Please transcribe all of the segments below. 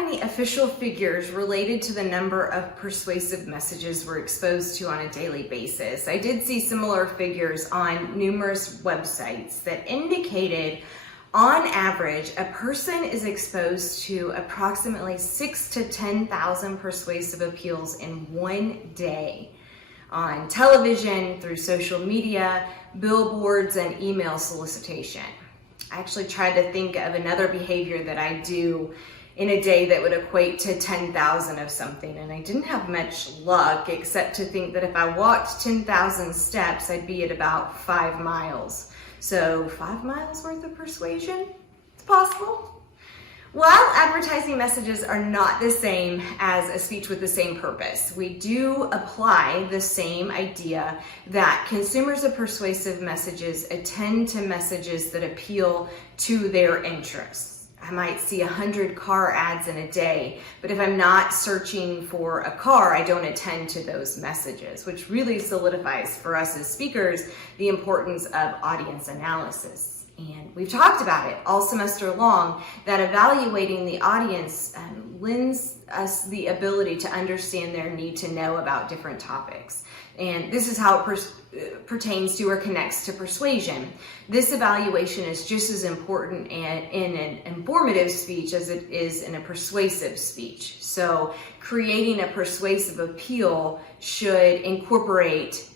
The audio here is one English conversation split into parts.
any official figures related to the number of persuasive messages we're exposed to on a daily basis. I did see similar figures on numerous websites that indicated on average, a person is exposed to approximately 6,000 to 10,000 persuasive appeals in one day on television, through social media, billboards, and email solicitation. I actually tried to think of another behavior that I do in a day that would equate to 10,000 of something, and I didn't have much luck except to think that if I walked 10,000 steps, I'd be at about 5 miles. So 5 miles worth of persuasion? It's possible. While advertising messages are not the same as a speech with the same purpose, we do apply the same idea that consumers of persuasive messages attend to messages that appeal to their interests. I might see 100 car ads in a day, but if I'm not searching for a car, I don't attend to those messages, which really solidifies for us as speakers the importance of audience analysis. And we've talked about it all semester long, that evaluating the audience lends us the ability to understand their need to know about different topics. And this is how it pertains to or connects to persuasion. This evaluation is just as important in an informative speech as it is in a persuasive speech. So creating a persuasive appeal should incorporate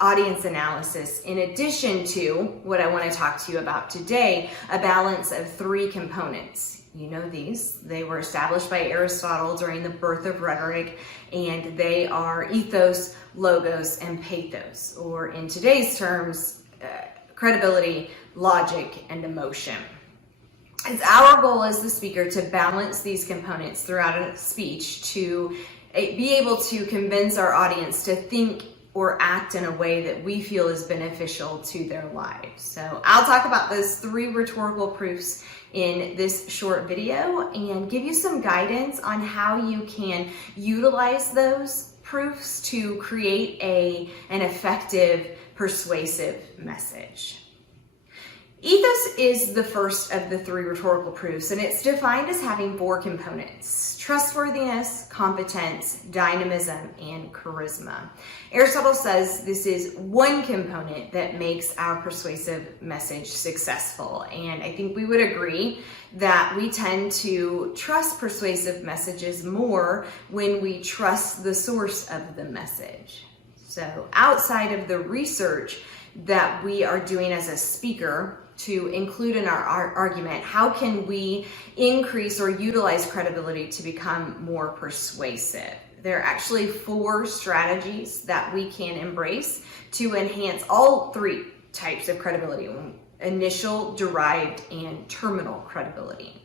audience analysis, in addition to what I want to talk to you about today, a balance of 3 components. You know these. They were established by Aristotle during the birth of rhetoric, and they are ethos, logos, and pathos, or in today's terms, credibility, logic, and emotion. It's our goal as the speaker to balance these components throughout a speech to be able to convince our audience to think or act in a way that we feel is beneficial to their lives. So I'll talk about those 3 rhetorical proofs in this short video and give you some guidance on how you can utilize those proofs to create an effective, persuasive message. Ethos is the first of the 3 rhetorical proofs, and it's defined as having 4 components: trustworthiness, competence, dynamism, and charisma. Aristotle says this is one component that makes our persuasive message successful, and I think we would agree that we tend to trust persuasive messages more when we trust the source of the message. So outside of the research that we are doing as a speaker to include in our argument, how can we increase or utilize credibility to become more persuasive? There are actually 4 strategies that we can embrace to enhance all 3 types of credibility: initial, derived, and terminal credibility.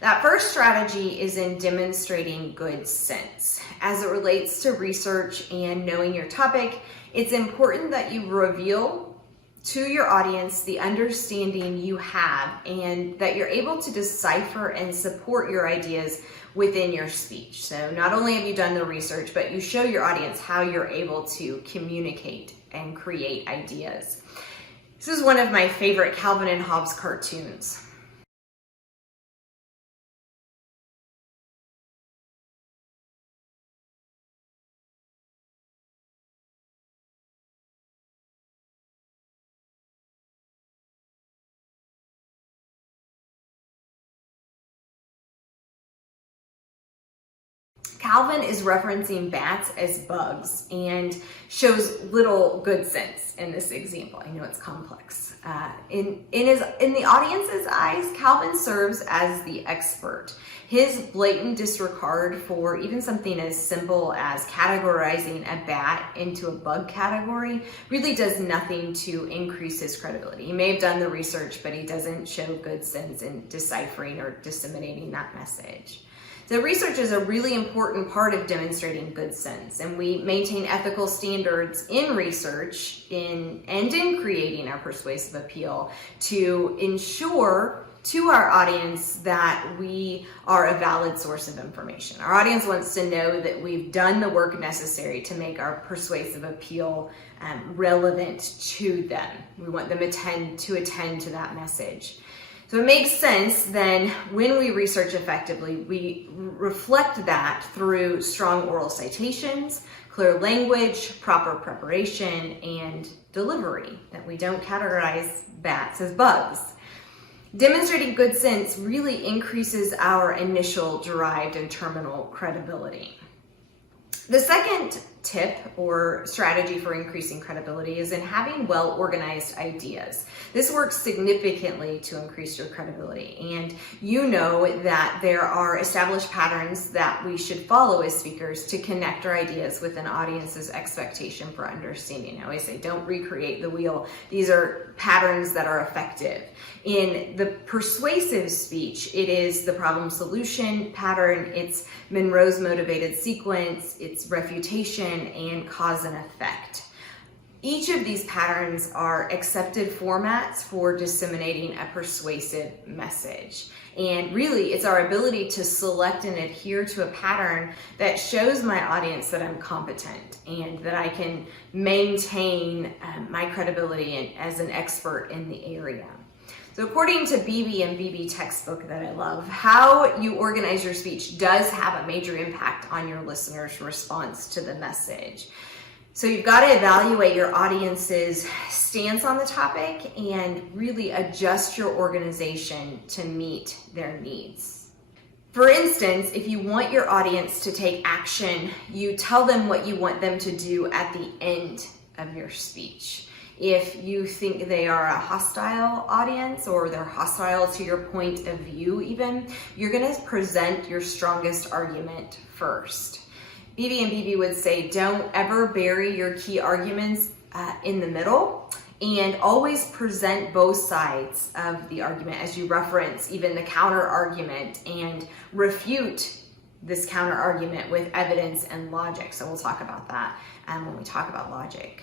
That first strategy is in demonstrating good sense. As it relates to research and knowing your topic, it's important that you reveal to your audience the understanding you have and that you're able to decipher and support your ideas within your speech. So not only have you done the research, but you show your audience how you're able to communicate and create ideas. This is one of my favorite Calvin and Hobbes cartoons. Calvin is referencing bats as bugs and shows little good sense in this example. I know it's complex. In the audience's eyes, Calvin serves as the expert. His blatant disregard for even something as simple as categorizing a bat into a bug category really does nothing to increase his credibility. He may have done the research, but he doesn't show good sense in deciphering or disseminating that message. So research is a really important part of demonstrating good sense, and we maintain ethical standards in research and in creating our persuasive appeal to ensure to our audience that we are a valid source of information. Our audience wants to know that we've done the work necessary to make our persuasive appeal relevant to them. We want them to attend to that message. So it makes sense then when we research effectively, we reflect that through strong oral citations, clear language, proper preparation, and delivery, that we don't categorize bats as bugs. Demonstrating good sense really increases our initial derived and terminal credibility. The second tip or strategy for increasing credibility is in having well-organized ideas. This works significantly to increase your credibility. And you know that there are established patterns that we should follow as speakers to connect our ideas with an audience's expectation for understanding. I always say, don't recreate the wheel. These are patterns that are effective. In the persuasive speech, it is the problem solution pattern, it's Monroe's motivated sequence, it's refutation, and cause and effect. Each of these patterns are accepted formats for disseminating a persuasive message. And really, it's our ability to select and adhere to a pattern that shows my audience that I'm competent and that I can maintain my credibility as an expert in the area. So according to BB and BB textbook that I love, how you organize your speech does have a major impact on your listener's response to the message. So you've got to evaluate your audience's stance on the topic and really adjust your organization to meet their needs. For instance, if you want your audience to take action, you tell them what you want them to do at the end of your speech. If you think they are a hostile audience or they're hostile to your point of view even, you're going to present your strongest argument first. BB and BB would say, don't ever bury your key arguments in the middle, and always present both sides of the argument as you reference even the counter argument and refute this counter argument with evidence and logic. So we'll talk about that when we talk about logic.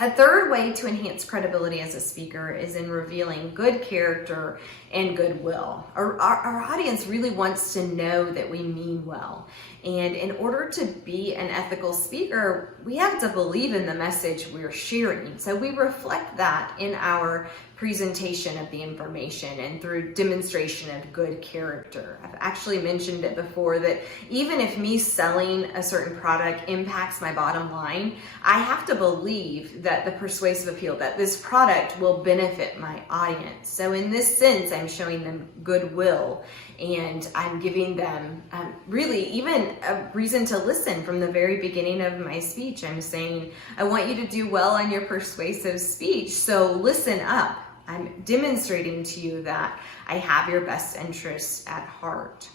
A third way to enhance credibility as a speaker is in revealing good character and goodwill. Our audience really wants to know that we mean well. And in order to be an ethical speaker, we have to believe in the message we're sharing. So we reflect that in our presentation of the information and through demonstration of good character. I've actually mentioned it before that even if me selling a certain product impacts my bottom line, I have to believe that the persuasive appeal, that this product will benefit my audience. So in this sense, I'm showing them goodwill and I'm giving them really even a reason to listen from the very beginning of my speech. I'm saying, I want you to do well on your persuasive speech, so listen up. I'm demonstrating to you that I have your best interests at heart.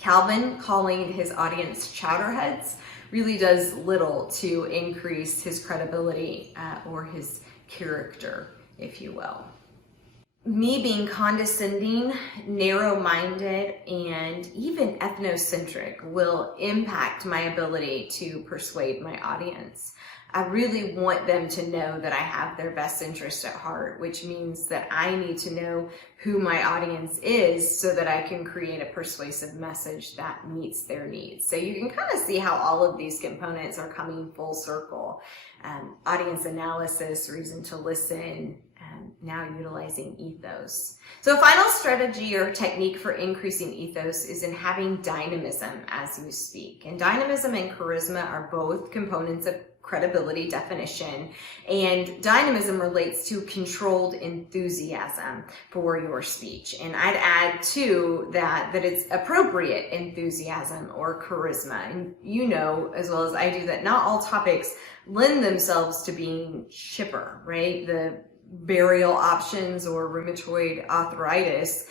Calvin, calling his audience chowderheads, really does little to increase his credibility or his character, if you will. Me being condescending, narrow-minded, and even ethnocentric will impact my ability to persuade my audience. I really want them to know that I have their best interest at heart, which means that I need to know who my audience is so that I can create a persuasive message that meets their needs. So you can kind of see how all of these components are coming full circle. Audience analysis, reason to listen, now utilizing ethos. So a final strategy or technique for increasing ethos is in having dynamism as you speak. And dynamism and charisma are both components of credibility definition, and dynamism relates to controlled enthusiasm for your speech. And I'd add to that it's appropriate enthusiasm or charisma. And you know as well as I do that not all topics lend themselves to being chipper, right? The burial options or rheumatoid arthritis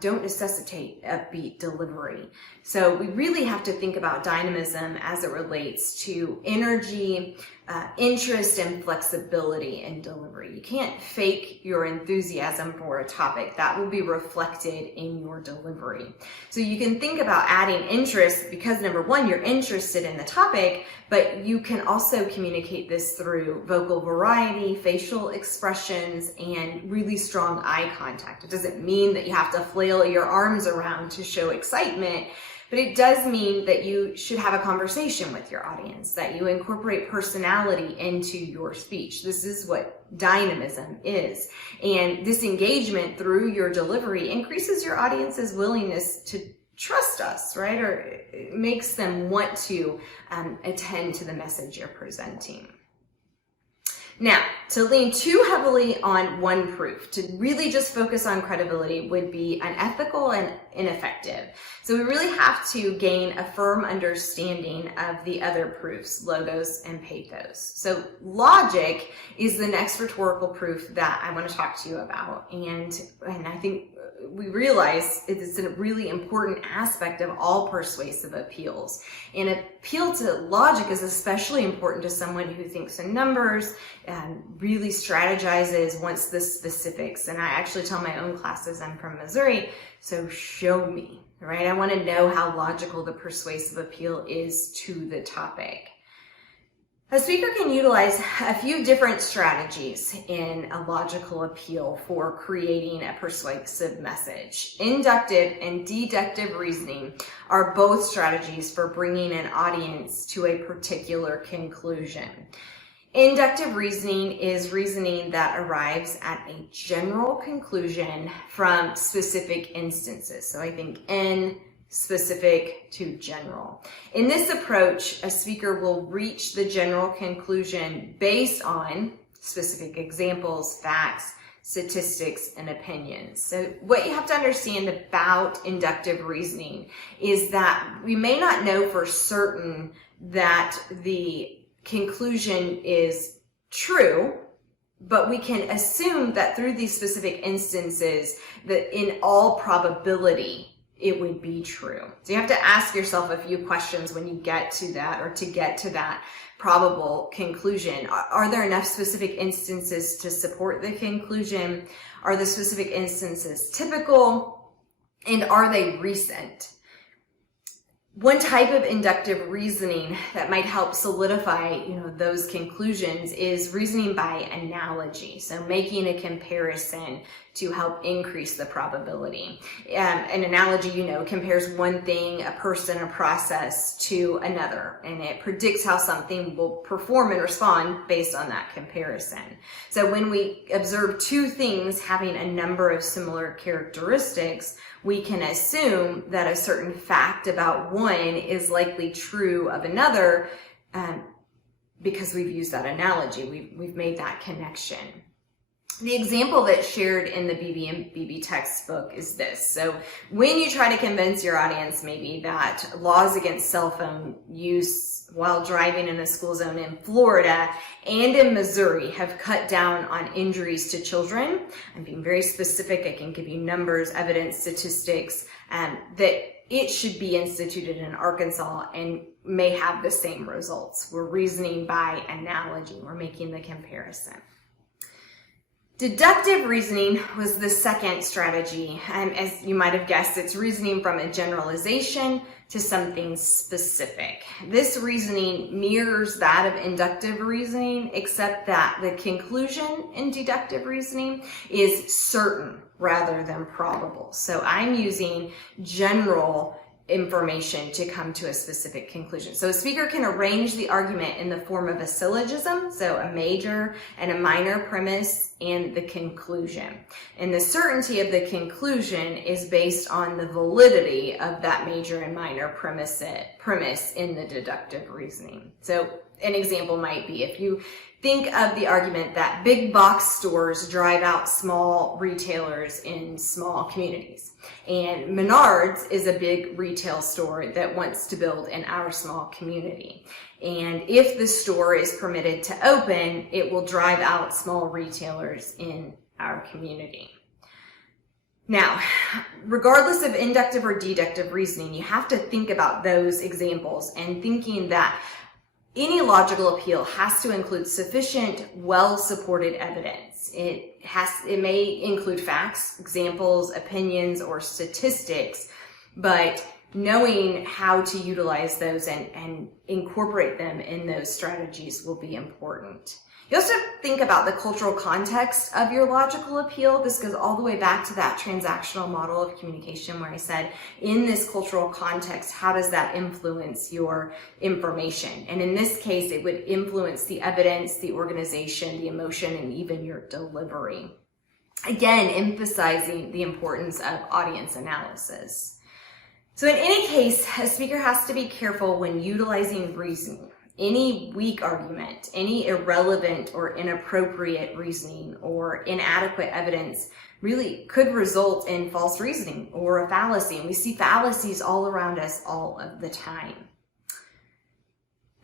don't necessitate upbeat delivery. So we really have to think about dynamism as it relates to energy, interest, and flexibility in delivery. You can't fake your enthusiasm for a topic. That will be reflected in your delivery. So you can think about adding interest because number one, you're interested in the topic, but you can also communicate this through vocal variety, facial expressions, and really strong eye contact. It doesn't mean that you have to flail your arms around to show excitement, But it does mean that you should have a conversation with your audience, that you incorporate personality into your speech. This is what dynamism is. And this engagement through your delivery increases your audience's willingness to trust us, right? Or it makes them want to attend to the message you're presenting. Now, to lean too heavily on one proof, to really just focus on credibility, would be unethical and ineffective. So we really have to gain a firm understanding of the other proofs, logos and pathos. So logic is the next rhetorical proof that I want to talk to you about. And I think we realize it is a really important aspect of all persuasive appeals. And appeal to logic is especially important to someone who thinks in numbers and really strategizes, wants the specifics. And I actually tell my own classes, I'm from Missouri, so show me, right? I want to know how logical the persuasive appeal is to the topic. A speaker can utilize a few different strategies in a logical appeal for creating a persuasive message. Inductive and deductive reasoning are both strategies for bringing an audience to a particular conclusion. Inductive reasoning is reasoning that arrives at a general conclusion from specific instances. So I think in specific to general. In this approach, a speaker will reach the general conclusion based on specific examples, facts, statistics, and opinions. So what you have to understand about inductive reasoning is that we may not know for certain that the conclusion is true, but we can assume that through these specific instances that in all probability it would be true. So you have to ask yourself a few questions when you get to that, or to get to that probable conclusion. Are there enough specific instances to support the conclusion? Are the specific instances typical? And are they recent? One type of inductive reasoning that might help solidify, those conclusions is reasoning by analogy. So making a comparison to help increase the probability. An analogy, compares one thing, a person, a process to another, and it predicts how something will perform and respond based on that comparison. So when we observe two things having a number of similar characteristics, we can assume that a certain fact about one is likely true of another because we've used that analogy. We've made that connection. The example that's shared in the BB textbook is this. So when you try to convince your audience maybe that laws against cell phone use while driving in a school zone in Florida and in Missouri have cut down on injuries to children, I'm being very specific, I can give you numbers, evidence, statistics, that it should be instituted in Arkansas and may have the same results. We're reasoning by analogy, we're making the comparison. Deductive reasoning was the second strategy, and as you might have guessed, it's reasoning from a generalization to something specific. This reasoning mirrors that of inductive reasoning, except that the conclusion in deductive reasoning is certain rather than probable. So I'm using general information to come to a specific conclusion. So a speaker can arrange the argument in the form of a syllogism, so a major and a minor premise and the conclusion. And the certainty of the conclusion is based on the validity of that major and minor premise in the deductive reasoning. So an example might be if you think of the argument that big box stores drive out small retailers in small communities. And Menards is a big retail store that wants to build in our small community. And if the store is permitted to open, it will drive out small retailers in our community. Now, regardless of inductive or deductive reasoning, you have to think about those examples and thinking that any logical appeal has to include sufficient, well-supported evidence. It may include facts, examples, opinions, or statistics, but knowing how to utilize those and incorporate them in those strategies will be important. You also have to think about the cultural context of your logical appeal. This goes all the way back to that transactional model of communication where I said, in this cultural context, how does that influence your information? And in this case, it would influence the evidence, the organization, the emotion, and even your delivery. Again, emphasizing the importance of audience analysis. So in any case, a speaker has to be careful when utilizing reasoning. Any weak argument, any irrelevant or inappropriate reasoning or inadequate evidence really could result in false reasoning or a fallacy. And we see fallacies all around us all of the time.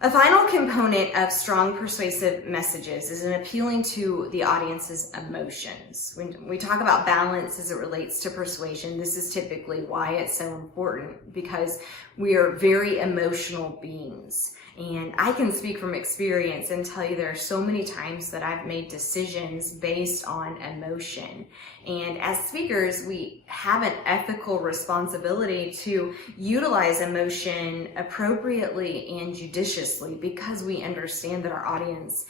A final component of strong persuasive messages is in appealing to the audience's emotions. When we talk about balance as it relates to persuasion, this is typically why it's so important, because we are very emotional beings. And I can speak from experience and tell you there are so many times that I've made decisions based on emotion. And as speakers, we have an ethical responsibility to utilize emotion appropriately and judiciously, because we understand that our audience,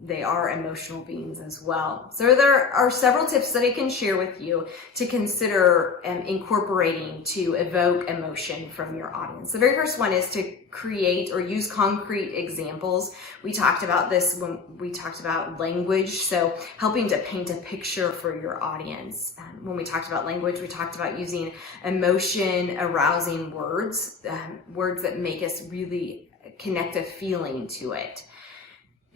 they are emotional beings as well. So there are several tips that I can share with you to consider incorporating to evoke emotion from your audience. The very first one is to create or use concrete examples. We talked about this when we talked about language, so helping to paint a picture for your audience. When we talked about language, we talked about using emotion arousing words, words that make us really connect a feeling to it.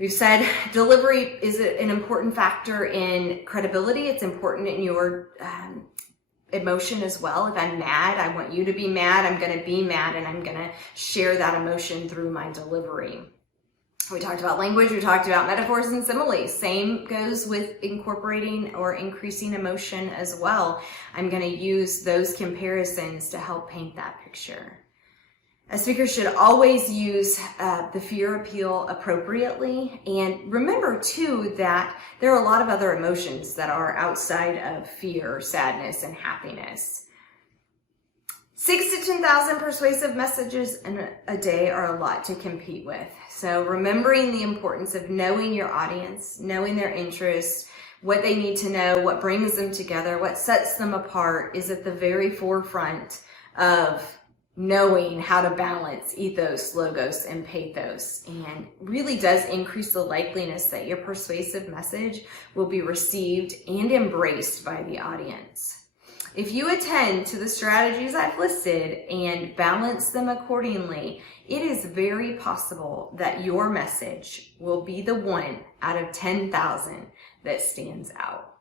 We've said delivery is an important factor in credibility. It's important in your emotion as well. If I'm mad, I want you to be mad. I'm going to be mad, and I'm going to share that emotion through my delivery. We talked about language. We talked about metaphors and similes. Same goes with incorporating or increasing emotion as well. I'm going to use those comparisons to help paint that picture. A speaker should always use the fear appeal appropriately. And remember, too, that there are a lot of other emotions that are outside of fear, sadness, and happiness. 6,000 to 10,000 persuasive messages in a day are a lot to compete with. So remembering the importance of knowing your audience, knowing their interests, what they need to know, what brings them together, what sets them apart is at the very forefront of knowing how to balance ethos, logos, and pathos, and really does increase the likeliness that your persuasive message will be received and embraced by the audience. If you attend to the strategies I've listed and balance them accordingly, it is very possible that your message will be the one out of 10,000 that stands out.